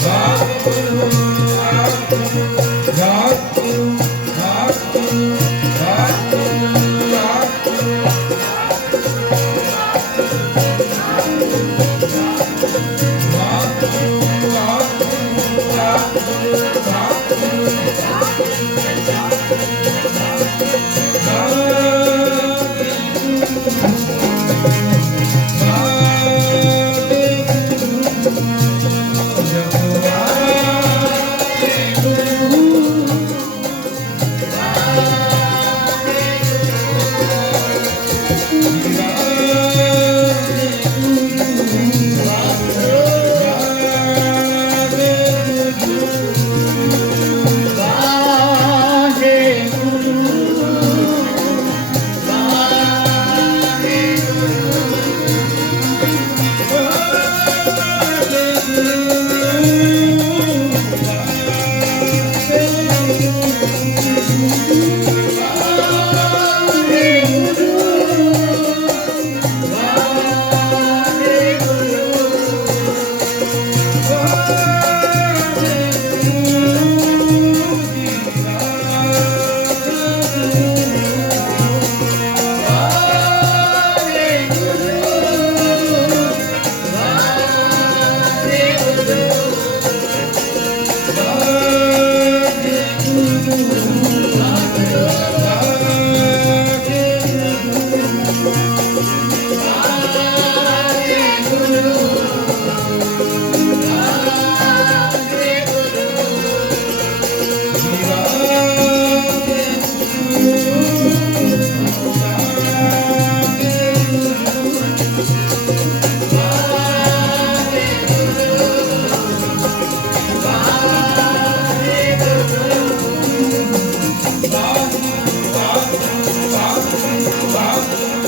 God, God, God,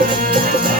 Música